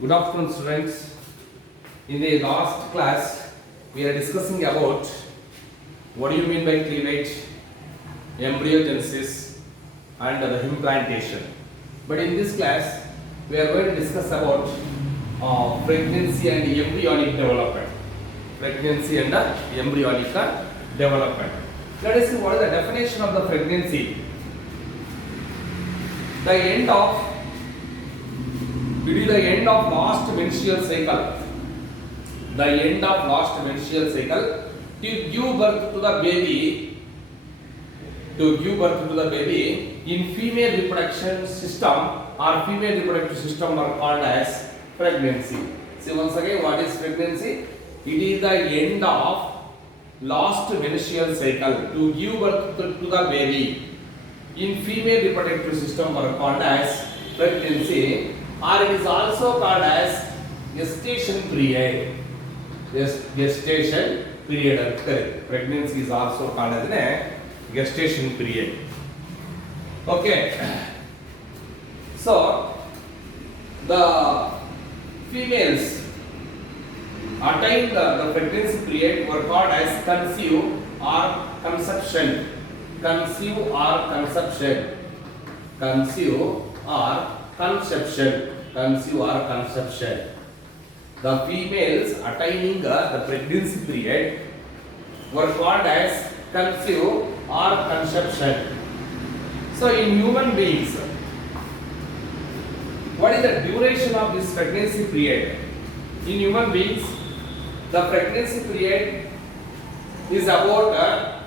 Good afternoon, students. In the last class, we are discussing about what do you mean by cleavage, embryogenesis, and the implantation. But in this class, we are going to discuss about pregnancy and embryonic development. Pregnancy and embryonic development. Let us see what is the definition of the pregnancy. It is the end of last menstrual cycle. The end of last menstrual cycle to give birth to the baby. To give birth to the baby in female reproduction system or female reproductive system are called as pregnancy. See once again, what is pregnancy? It is the end of last menstrual cycle to give birth to the baby in female reproductive system are called as pregnancy, or it is also called as gestation period. Gestation period. Pregnancy is also called as a gestation period. Okay. So the females attain the pregnancy period were called as conceive or conception. Conceive or conception. Conceive or conception. Conceive or conception. The females attaining the pregnancy period were called as conceive or conception. So in human beings, what is the duration of this pregnancy period? In human beings, the pregnancy period is about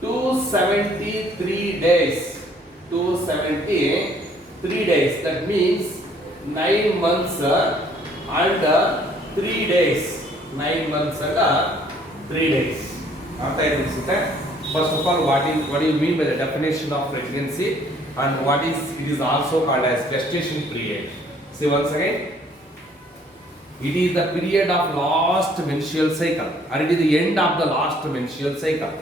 273 days. 273 days. That means 9 months and 3 days. 9 months and 3 days. First of all, what do you mean by the definition of pregnancy, and what is it is also called as gestation period? See once again. It is the period of last menstrual cycle, or it is the end of the last menstrual cycle.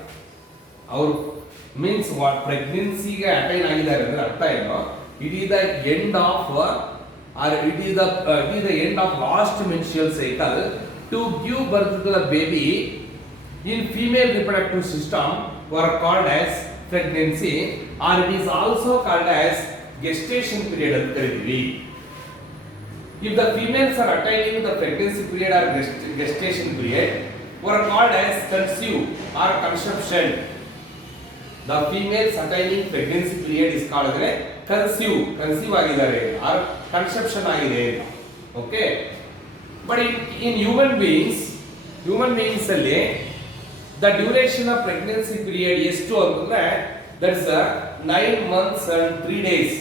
Our means what pregnancy attain agidare andre artha eno, it is the end of or it is the end of last menstrual cycle to give birth to the baby in female reproductive system were called as pregnancy, or it is also called as gestation period. If the females are attaining the pregnancy period or gestation period were called as conceive or conception. The females attaining pregnancy period is called as conceive agidare or conception agide. Okay. But in human beings alli the duration of pregnancy period is to andre that's 9 months and 3 days.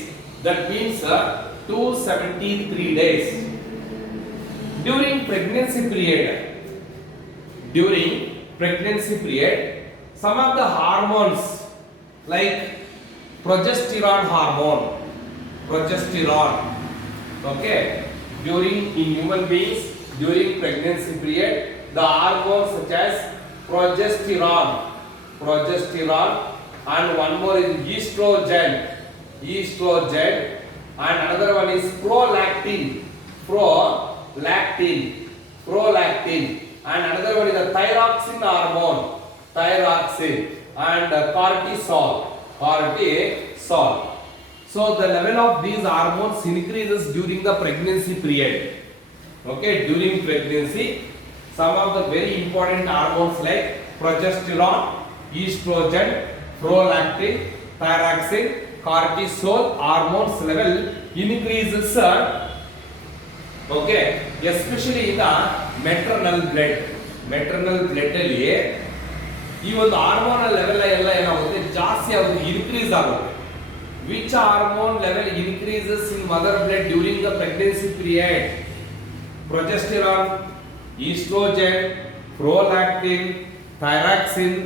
That means 273 days. During pregnancy period, some of the hormones like progesterone, okay, in human beings during pregnancy period, the hormones such as progesterone, and one more is estrogen, and another one is prolactin, and another one is the thyroxine hormone, and cortisol. So the level of these hormones increases during the pregnancy period. Okay, during pregnancy, some of the very important hormones like progesterone, estrogen, prolactin, thyroxine, cortisol hormones level increases. Okay, especially in the maternal blood ಅಲ್ಲಿ ಈ ಒಂದು hormonal level ಎಲ್ಲ ಏನಾಗುತ್ತೆ ಜಾಸ್ತಿ ಆಗುತ್ತೆ, increase ಆಗುತ್ತೆ. Which hormone level increases in mother blood during the pregnancy period? Progesterone, estrogen, prolactin, thyroxine,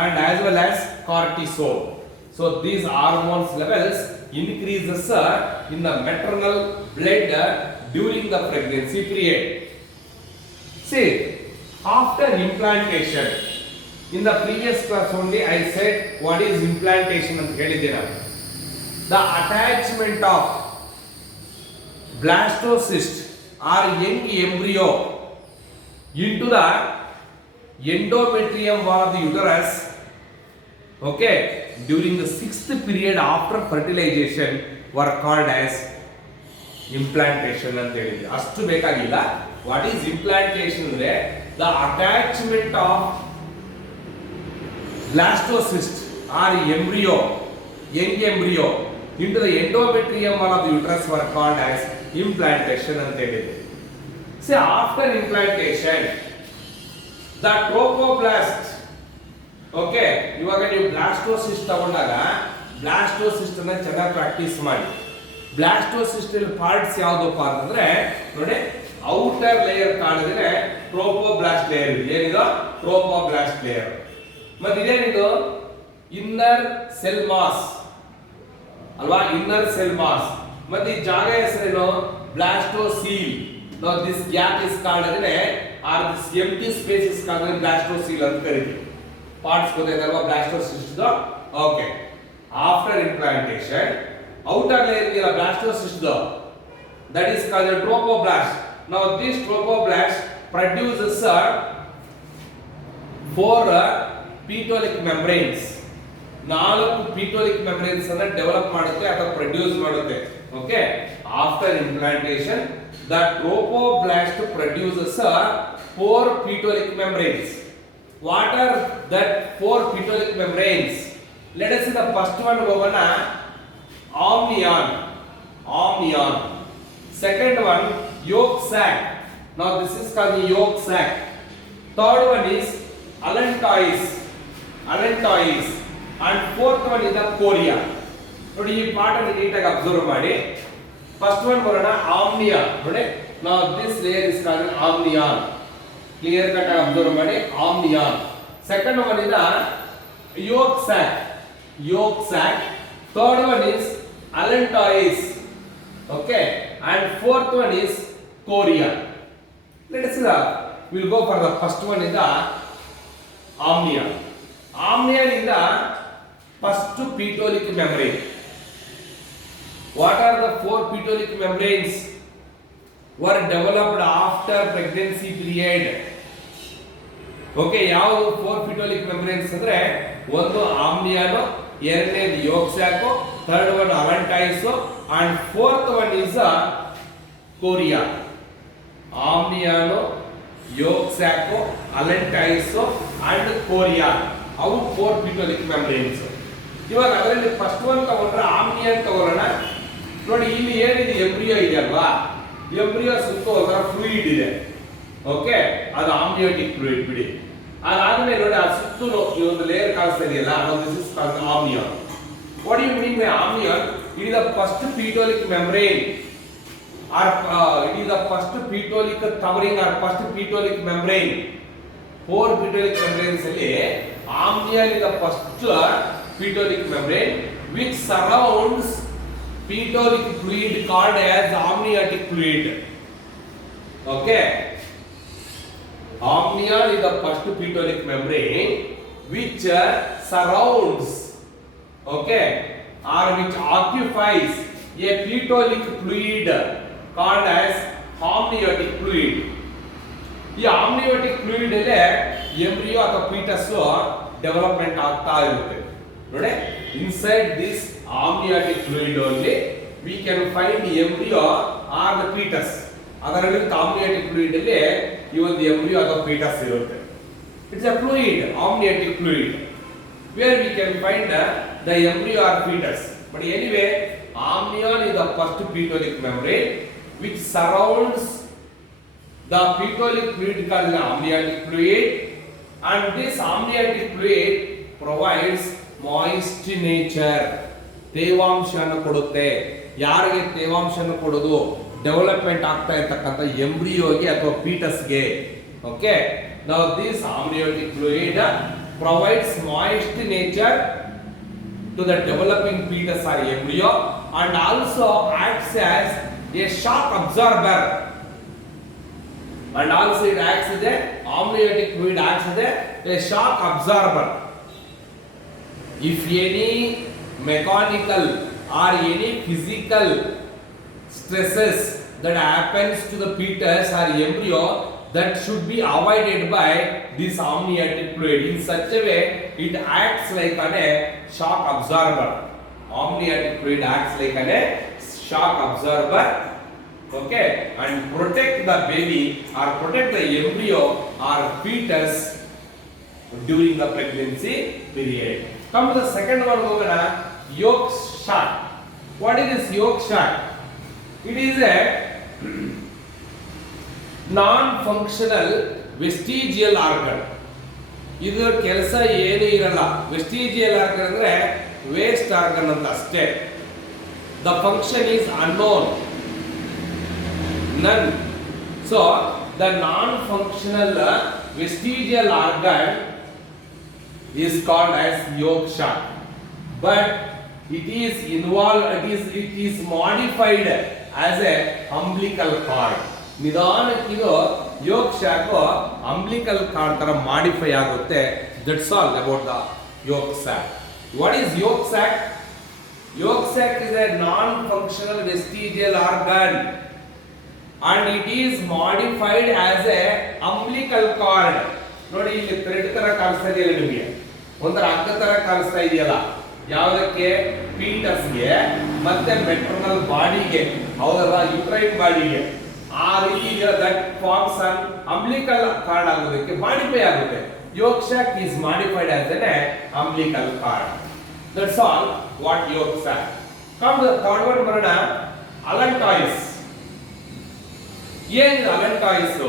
and as well as cortisol. So these hormones levels increases in the maternal blood during the pregnancy period. See, after implantation, in the previous class only I said what is implantation ಅಂತ ಹೇಳಿದ್ದೀರಾ. The attachment of blastocyst or young embryo into the endometrium wall of the uterus, okay, during the 6th period after fertilization were called as implantation ಅಂತ ಹೇಳಿದ್ವಿ. ಅಷ್ಟು ಬೇಕಾಗಿಲ್ಲ. What is implantation ಅಂದ್ರೆ the attachment of blastocyst or embryo, young embryo into the endometrium wall of the uterus were called as implantation ಅಂತ ಹೇಳಿದ್ವಿ. See, after implantation the trophoblast, okay, ಇವಾಗ ನೀವು blastocyst ತಗೊಂಡಾಗ blastocyst ಅನ್ನು ಚೆನ್ನಾಗಿ ಪ್ರಾಕ್ಟೀಸ್ ಮಾಡಿ. blastocyst ಅಲ್ಲಿ ಪಾರ್ಟ್ಸ್ ಯಾವುದಪ್ಪ ಅಂತಂದ್ರೆ ನೋಡಿ, ಔಟರ್ ಲೇಯರ್ ಕಾಣಿದ್ರೆ ಟ್ರೋಫೋಬ್ಲಾಸ್ಟ್ ಲೇಯರ್ ಇದೆ. ಏನಿದು? Trophoblast layer. ಮತ್ತೆ ಇದೇನಿದು? ಇನ್ನರ್ ಸೆಲ್ ಮಾಸ್ ಅಲ್ವಾ? Inner cell mass. ಮತ್ತೆ ಈ ಜಾಗ ಹೆಸರೇನು? Blastocoel. No this gap is called ಅಂದ್ರೆ or this empty space is called ಅಂದ್ರೆ ಬ್ಲಾಸ್ಟೋಸೀಲ್ ಅಂತ ಕರೀತೀವಿ. ಪಾರ್ಟ್ಸ್ ಗೊತ್ತಾಯ್ತಲ್ವಾ blastocyst? Okay. After implantation outer layer ಇದೆಯಲ್ಲ blastocyst, that is called a trophoblast. Now this trophoblast produces 4 pitotic membranes. 4 pitotic membranes ಅನ್ನು develop ಮಾಡುತ್ತೆ ಅಥವಾ produce ಮಾಡುತ್ತೆ. Okay. After implantation the trophoblast produces 4 pitotic membranes. What are that 4 pitotic membranes? Let us see the first one. ಹೋಗೋಣ. Amnion. Amnion. Second one, yolk sac. Now this is called the yolk sac. Third one is allantois. Allantois. And fourth one is the chorea. ನೋಡಿ ಈ part ಅನ್ನು ನೀಟಾಗಿ observe ಮಾಡಿ. First one ಬರೋಣ, ಆಮ್ನಿಯಾ. ನೋಡಿ, now this layer is called amnion. Clear cut ಆಗಿ observe ಮಾಡಿ, amnion. Second one is yolk sac. Yolk sac. Third one is allantois. Okay. And fourth one is chorea. Let us see we'll go for the first one is the amnion. Amnion is the first pitolic membrane. What are the 4 pitolic membranes were developed after pregnancy period? Okay, ಯಾವ 4 pitolic membranes ಅಂದ್ರೆ ಒಂದು amnion, ಎರಡನೇದು yolk sac, third one allantois and fourth one is chorea. Amnion, yolk sac, allantois and chorea. ಅವು 4 pitolic membranes. ಇವಾಗ ಅದರಲ್ಲಿ first one ತಗೊಂಡ್ರೆ ಆಮ್ನಿಯಾನ್ ತಗೊಳ್ಳೋಣ. ನೋಡಿ, ಇಲ್ಲಿ ಏನಿದೆ ಎಂಬ್ರಿಯೋ ಇದೆ ಅಲ್ವಾ, ಎಂಬ್ರಿಯೋ ಸುತ್ತ ಒಂಥರ ಫ್ಲೂಯಿಡ್ ಇದೆ. ಓಕೆ, ಅದು ಆಮ್ನಿಯೋಟಿಕ್ ಫ್ಲೂಯಿಡ್ ಬಿಡಿ. ಅದಾದ್ಮೇಲೆ ನೋಡಿ, ಆ ಸುತ್ತಲೂ ಈ ಒಂದು ಲೇಯರ್ ಕಾಣಿಸ್ತಾ ಇದೆಯಲ್ಲ, this is called amnion. What do you mean by amnion? It is the first pitolic membrane, or it is the first pitolic covering or first pitolic membrane. 4 pitolic membranes alli amnion is the first pitolic membrane which surrounds pitolic fluid called as amniotic fluid. Okay, amnion is the first pitolic membrane which surrounds, okay, or which occupies a pitolic fluid called as amniotic fluid. ಈ amniotic fluid ಅಲ್ಲಿ embryo ಅಥವಾ foetus development ಆಗ್ತಾ ಇರುತ್ತೆ. ನೋಡಿ, inside this amniotic fluid only we can find the embryo or the fetus. ಅದರಲ್ಲಿ amniotic fluid ಅಲ್ಲಿ ಈ ಒಂದು ಎಂಬ್ರಿಯೋ ಅಥವಾ ಫೀಟಸ್ ಇರುತ್ತೆ. It's a fluid, amniotic fluid, where we can find the embryo or fetus. But anyway, amnion is the first pitolic membrane which surrounds the pitolic fluid called the amniotic fluid, and this amniotic fluid provides moist nature. ತೇವಾಂಶವನ್ನು ಕೊಡುತ್ತೆ. ಯಾರಿಗೆ ತೇವಾಂಶವನ್ನು ಕೊಡೋದು? Development ಆಗ್ತಾ ಇರತಕ್ಕಂಥ ಎಂಬ್ರಿಯೋಗೆ ಅಥವಾ ಫೀಟಸ್ಗೆ. Okay, now this amniotic fluid provides moist nature to the developing fetus or embryo and also acts as a shock absorber. And also it acts as a amniotic fluid acts as a shock absorber. If any mechanical or any physical stresses that happens to the fetus or embryo that should be avoided by this amniotic fluid. In such a way, it acts like a shock absorber. Amniotic fluid acts like a shock absorber, okay, and protect the baby or protect the embryo or fetus during the pregnancy period. Come to the second one, Gogana, yolk sac. What is this yolk sac? It is a non-functional vestigial organ. ಇದರ ಕೆಲಸ ಏನೂ ಇರಲ್ಲ. Vestigial organ ಅಂದ್ರೆ waste organ ಅಂತ ಅಷ್ಟೇ. The function is unknown, none. So the non-functional vestigial organ is called as yolk sac, but it is involved. It is modified as a umbilical cord. ನಿಧಾನಕ್ಕಿದು yolk sac umbilical cord ತರ modify ಆಗುತ್ತೆ. That's all about the yolk sac. What is yolk sac? Yolk sac is a non functional vestigial organ and it is modified as a umbilical cord. ನೋಡಿ, ಇಲ್ಲಿ thread ತರ ಕಾಣಿಸ್ತಾ ಇದೆಯಲ್ಲ ನಿಮಗೆ, ಒಂಥರ ಹಗ್ಗ ತರ ಕಾಣಿಸ್ತಾ ಇದೆಯಲ್ಲ. ಯಾವುದಕ್ಕೆ? ಫೀಟಸ್ಗೆ ಮತ್ತೆ ಮೆಟ್ರನಲ್ ಬಾಡಿಗೆ, ಹೌದಲ್ಲ, ಯುಟ್ರೈನ್ ಬಾಡಿಗೆ. ಆ ರೀತಿ that forms an umbilical cord ಆಗೋದಕ್ಕೆ ಮಾಡಿಫೈ ಆಗುತ್ತೆ. Yolk sac is modified as an umbilical cord. That's all what yolk sac. Come the third one ಬರೋಣ, ಅಲಂಟಾಯ್ಸ್. ಏನು ಅಲಂಟಾಯ್ಸ್?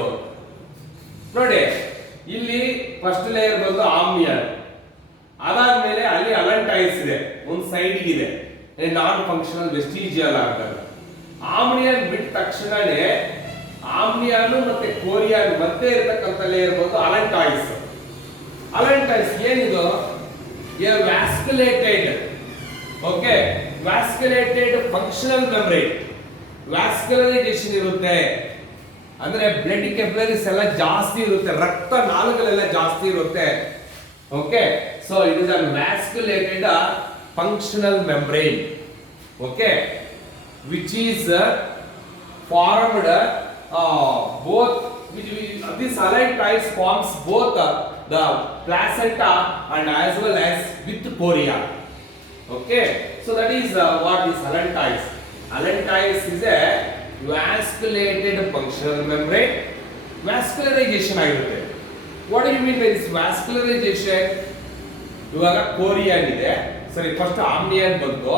ನೋಡಿ, ಇಲ್ಲಿ ಫಸ್ಟ್ ಲೇಯರ್ ಬಂದು ಆಮ್ನಿಯರ್, ಅದಾದ್ಮೇಲೆ ಅಲ್ಲಿ ಅಲಂಟಾಯ್ಸ್ ಇದೆ, ಒಂದು ಸೈಡ್ ಇದೆ, ನಾನ್ ಫಂಕ್ಷನಲ್ ವೆಸ್ಟಿಜಿಯಲ್ ಆರ್ಗನ್. ಆಮ್ನಿಯನ್ ಬಿಟ್ಟ ತಕ್ಷಣನೇ ಆಮ್ನಿಯಾನು ಮತ್ತೆ ಕೋರಿಯಾನ್ ಮಧ್ಯೆ ಇರತಕ್ಕಂತ ಲೇಯರ್ ಬಂದು ಅಲಂಟಾಯ್ಸ್. ಅಲಂಟಾಯ್ಸ್ ಏನಿದು? A vasculated, okay, vasculated functional membrane. Vascularization ಇರುತ್ತೆ ಅಂದ್ರೆ ಬ್ಲಡ್ ಕೆಪಿಲರೀಸ್ ಎಲ್ಲ ಜಾಸ್ತಿ ಇರುತ್ತೆ, ರಕ್ತ ನಾಳಗಳೆಲ್ಲ ಜಾಸ್ತಿ ಇರುತ್ತೆ. Okay, so it is a vasculated functional membrane, okay, which is formed both this allantois forms both the placenta and as well as with chorea. Okay, so that is what is allantois. Allantois is a vasculated functional membrane. Vascularization ಆಗಿರುತ್ತೆ. What do you mean by this vascularization? ಇವಾಗ ಕೋರಿಯಾನ್ ಇದೆ, ಸರಿ, first ಆಮ್ನಿಯಾನ್ ಬಂತು.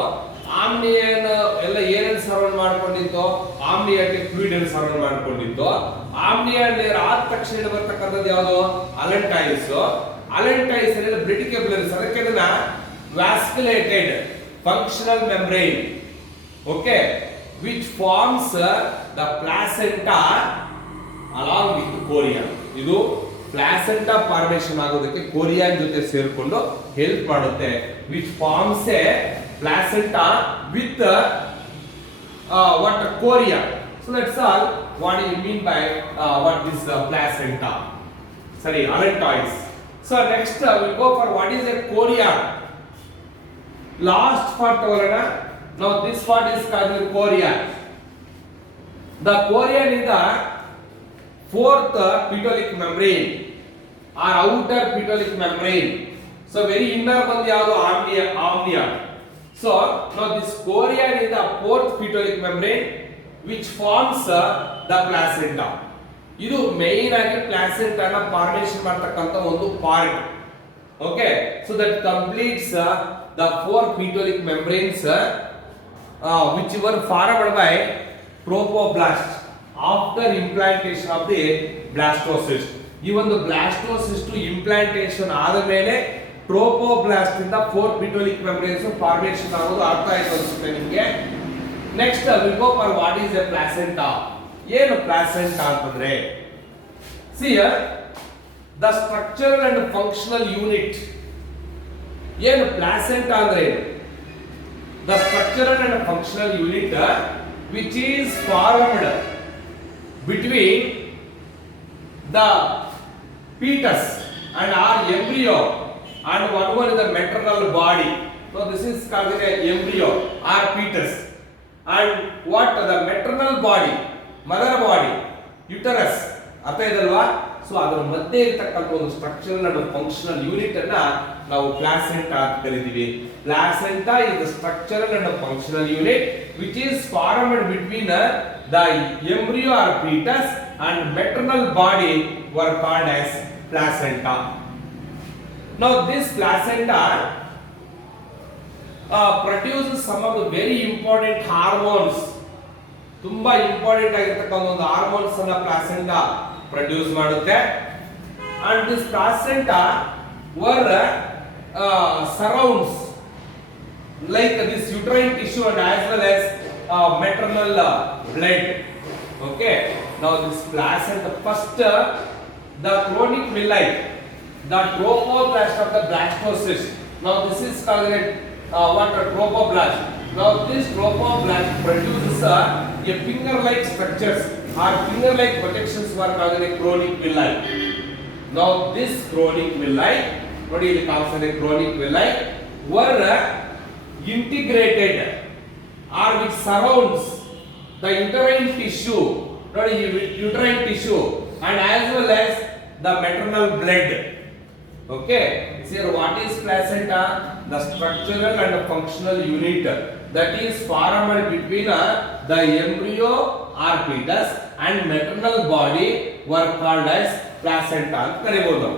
ಆಮ್ನಿಯನ್ ಎಲ್ಲ ಏನೇನು surround ಮಾಡ್ಕೊಂಡಿತ್ತು? Amniotic fluid ಅನ್ನು surround ಮಾಡ್ಕೊಂಡಿತ್ತು. ಆಮ್ನಿಯನ್ layer ಆದ ತಕ್ಷಣ ಬರ್ತಕ್ಕಂಥದ್ದು ಯಾವುದು? ಅಲಂಟಾಯ್ಸ್. ಅಲಂಟಾಯ್ಸ್ ಅಲ್ಲಿ ಬ್ಲಡ್ ಕೆಪಿಲರೀಸ್, ಅದಕ್ಕೆ ಅದನ್ನ vasculated functional membrane, okay, which forms the placenta along with chorea. ಇದು ಪ್ಲಾಸೆಂಟಾ ಫಾರ್ಮೇಷನ್ ಆಗೋದಕ್ಕೆ ಕೋರಿಯಾನ್ ಜೊತೆ ಸೇರಿಕೊಂಡು ಹೆಲ್ಪ್ ಮಾಡುತ್ತೆ. Which forms a placenta with what chorea. So that's all. What do you mean by what is placenta? Sorry, allantois. So next we'll go for what is a chorea. Last part tolana. Now this part is called chorea. The chorea is the fourth petolic membrane or outer petolic membrane. So very inner one yadu amnia. So now this chorea is the fourth petolic membrane which forms the placenta. ಇದು main ಆಗಿ placenta ನ formation ಮಾಡತಕ್ಕಂತ ಒಂದು part. Okay, so that completes the four petolic membranes which were formed by trophoblast after implantation of the blastocyst. ಈ ಒಂದು blastocyst implantation ಆದ ಮೇಲೆ ಟ್ರೋಪೋಬ್ಲಾಸ್ಟ್ ಇಂದ four petolic membranes formation ಆಗೋದು ಅರ್ಥ ಆಯ್ತು ಅನ್ಸುತ್ತೆ ನಿಮಗೆ. Next will go for what is A placenta. ಏನು ಪ್ಲಾಸೆಂಟಾ ಅಂತಂದ್ರೆ, see here the structural and functional unit. ಏನು ಪ್ಲಾಸೆಂಟಾ ಅಂದ್ರೆ? The structural and functional unit which is formed between the fetus and our embryo and one is the maternal body. So this is called an embryo or fetus. And what the maternal body mother body uterus ಅರ್ಥ ಇದಲ್ವಾ. So ಅದರ ಮಧ್ಯೆ ಇರತಕ್ಕಂಥ ಒಂದು structural and functional unit ಅನ್ನ ನಾವು placenta ಅಂತ ಕರಿತೀವಿ. Placenta is the structural and functional unit which is formed between the embryo or foetus and maternal body were called as placenta. Now this placenta produces some of the very important hormones. ತುಂಬಾ important ಆಗಿರತಕ್ಕಂತ ಒಂದು hormones ಅನ್ನ placenta produce ಮಾಡುತ್ತೆ. and this placenta were surrounds like this uterine tissue and as well as maternal blood. Okay, now this placenta first the chronic villi, the trophoblast of the blastocyst. Now this is called what a trophoblast. Now this trophoblast produces a finger-like structures or finger-like projections were called a chronic villi. Now this chronic villi, what is called a chronic villi, were integrated or which surrounds the uterine tissue, not uterine tissue, and as well as the maternal blood. Okay, see what is placenta? The structural and functional unit that is formed between the embryo or fetus and maternal body were called as placenta ಅಂತ ಕರೆಯಬಹುದು.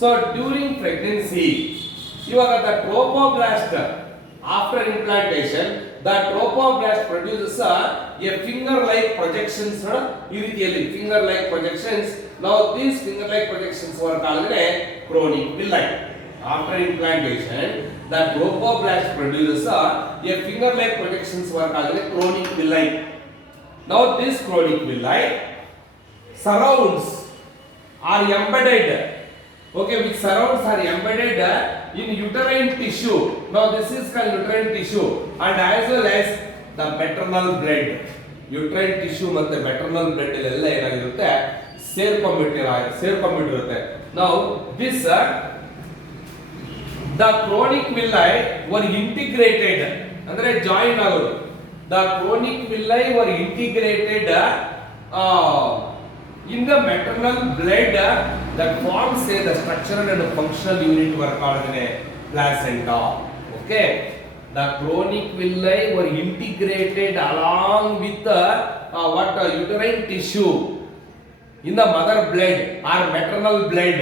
So during pregnancy, ಇವಾಗ the trophoblast after implantation, the trophoblast produces a finger-like projections. ಈ ರೀತಿಯಲ್ಲಿ finger-like projections. Now these finger-like projections were called chronic villi. After implantation, the trophoblast produces a finger-like projections were called chronic villi. Now this chronic villi surrounds are embedded, okay, which surrounds are embedded in uterine tissue. Now this is called uterine tissue and as well as the maternal blood. Uterine tissue ಮತ್ತೆ maternal blood ಎಲ್ಲ ಏನಾಗಿರುತ್ತೆ ಸೇರ್ಕೊಂಡ್ಬಿಟ್ಟಿರುತ್ತೆ. Now this the chronic villi were integrated ಅಂದ್ರೆ join ಆಗೋದು. The chronic villi were integrated in the maternal blood that forms the structural and functional unit were called placenta. Okay, the chronic villi were integrated along with what uterine tissue in the mother blood or maternal blood,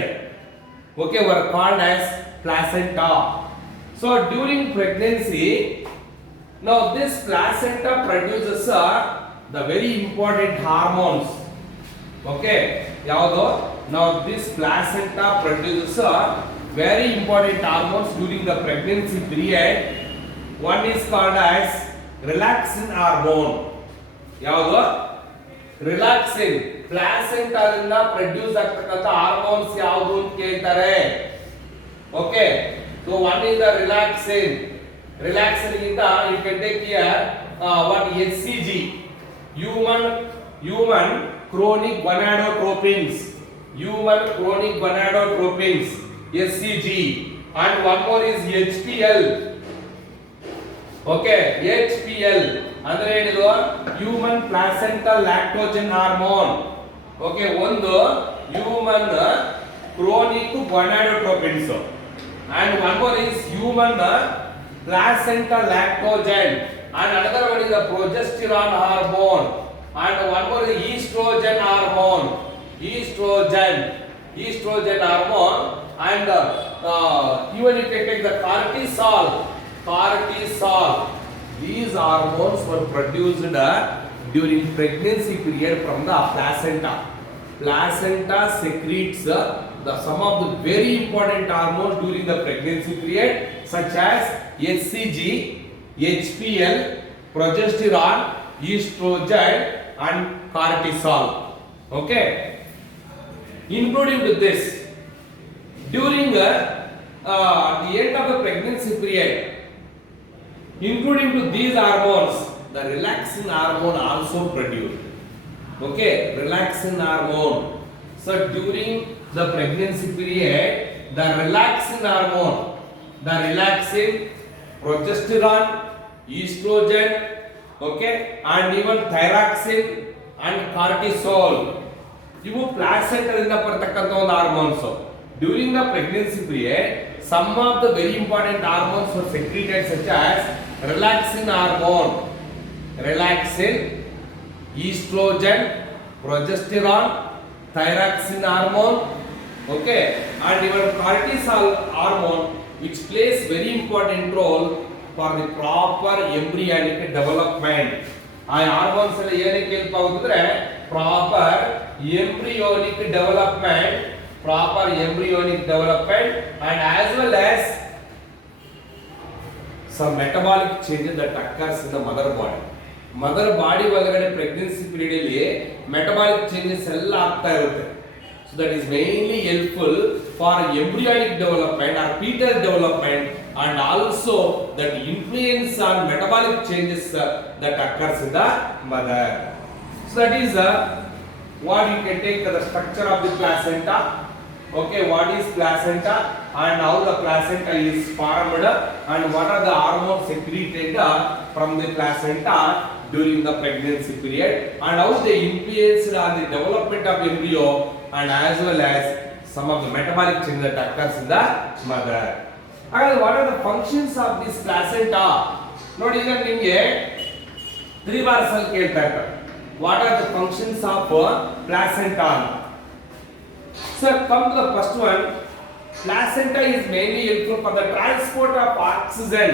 okay, were called as placenta. So during pregnancy, now this placenta produces the very important hormones. Okay, yavado? Now this placenta produces very important hormones during the pregnancy period. One is called as relaxin hormone. Yavado? Relaxin. Placenta ದಿಂದ produce ಆಗ್ತಕ್ಕಂತ hormones ಯಾವುದು ಅಂತ ಕೇಳ್ತಾರೆ. Okay, so one is the relaxin. Relaxin ಗಿಂತ you can take here what HCG, human chronic gonadotropins, HCG, and one more is HPL. Okay, HPL ಅಂದ್ರೆ ಏನಿದು human placental lactogen hormone. Okay, ಒಂದು human chronic gonadotropins and one more is human placental lactogen and another one is the progesterone hormone and one more is estrogen hormone. Estrogen hormone and even if you take the cortisol. These hormones were produced during pregnancy period from the placenta. Placenta secretes some of the very important hormones during the pregnancy period such as HCG, HPL, progesterone, estrogen and cortisol. Okay, including with this during the end of the pregnancy period, including to these hormones, the relaxin hormone also produced. Okay, relaxin hormone. So during the pregnancy period, the relaxin hormone, the relaxin, progesterone, estrogen, okay, and even thyroxine, and cortisol. ಇವು ಪ್ಲಾಸೆಂಟಾದಿಂದ ಬರತಕ್ಕಂತ ಒಂದು hormones. During the pregnancy period some of the very important hormones are secreted such as relaxin hormone, estrogen, progesterone, thyroxine hormone, okay, and even cortisol hormone, which plays very important role for the proper embryonic development. ಆ hormones ಎಲ್ಲ ಏನಕ್ಕೆ help ಆಗುತ್ತಂದ್ರೆ proper embryonic development and as well as some metabolic changes that occurs in the mother body ಒಳಗಡೆ pregnancy period ಅಲ್ಲಿ metabolic changes ಎಲ್ಲ ಆಗ್ತಾ ಇರುತ್ತೆ. So that is mainly helpful for embryonic development or fetal development and also that influence on metabolic changes that occurs in the mother. So that is what you can take the structure of the placenta. Okay, what is placenta and how the placenta is formed and what are the hormones secreted from the placenta during the pregnancy period and how they influence on the development of embryo and as well as some of the metabolic changes that occurs in the mother. Again, what are the functions of this placenta? ನೋಡಿ ಈಗ ನಿಮಗೆ 3 bars ಅಲ್ಲಿ ಕೇಳ್ತಾ ಇರ್ತಾರೆ. What are the functions of placenta? So come to the first one. Placenta is mainly helpful for the transport of oxygen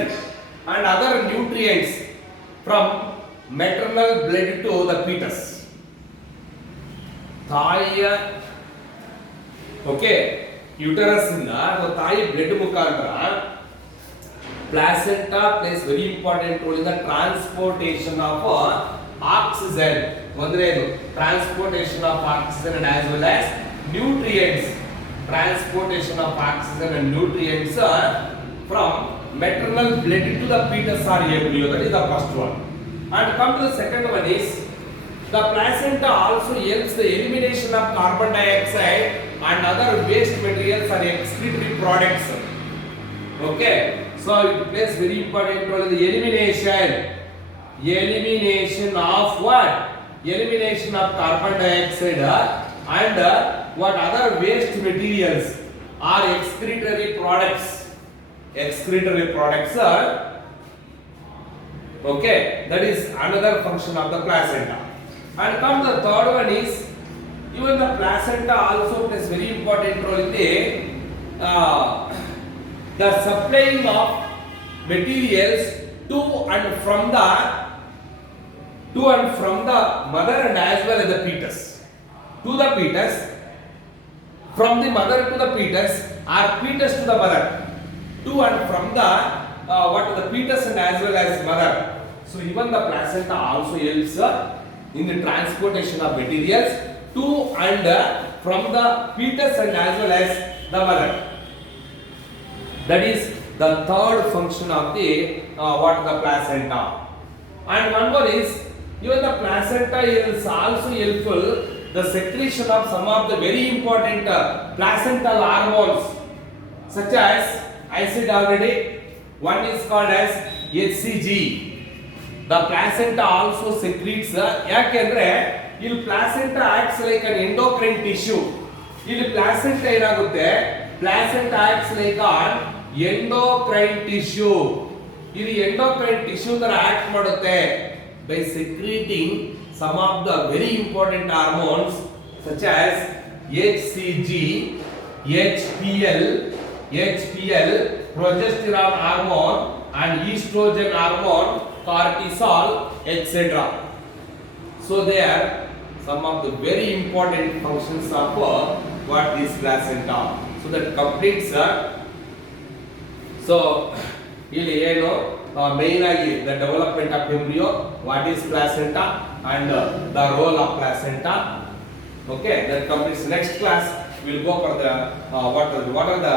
and other nutrients from maternal blood to the fetus. ತಾಯಿಯ okay uterus ಇಂದ ತಾಯಿ blood ಮುಖಾಂತರ placenta place very important role in the transportation of oxygen. ಅಂದ್ರೆ ಇದು transportation of oxygen and as well as nutrients, transportation of oxygen and nutrients from maternal blood to the fetus or embryo. That is the first one. And come to the second one is the placenta also helps the elimination of carbon dioxide and other waste materials or excretory products. Okay, so it plays very important role in the elimination of what? Elimination of carbon dioxide and what other waste materials or excretory products are okay, that is another function of the placenta. And come the third one is even the placenta also plays very important role in the supplying of materials to and from the mother and as well as the fetus. To the fetus, from the mother to the fetus or fetus to the mother, to and from the the fetus and as well as mother. So even the placenta also helps in the transportation of materials to and from the fetus and as well as the mother. That is the third function of the the placenta. And one more is even the placenta is also helpful the secretion of some of the very important placental hormones such as I said already, one is called as HCG. The placenta also secretes ಯಾಕೆಂದ್ರೆ ಇಲ್ಲಿ placenta acts like an endocrine tissue. ಇಲ್ಲಿ placenta ಏನಾಗುತ್ತೆ, placenta acts like an endocrine tissue. ಇದು endocrine tissue ತರ act ಮಾಡುತ್ತೆ by secreting some of the very important hormones such as HCG, HPL, progesterone hormone and estrogen hormone, cortisol, etc. So they are some of the very important functions of what is placenta. So that completes so ಇಲ್ಲಿ ಏನು main ಆಗಿ the development of embryo, what is placenta and the role of placenta. Okay, that completes. Next class we will go for the what are the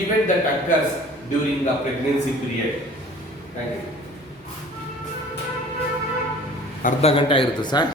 event that occurs during the pregnancy period. Thank you. ಅರ್ಧ ಗಂಟೆ ಆಗಿರುತ್ತೆ sir.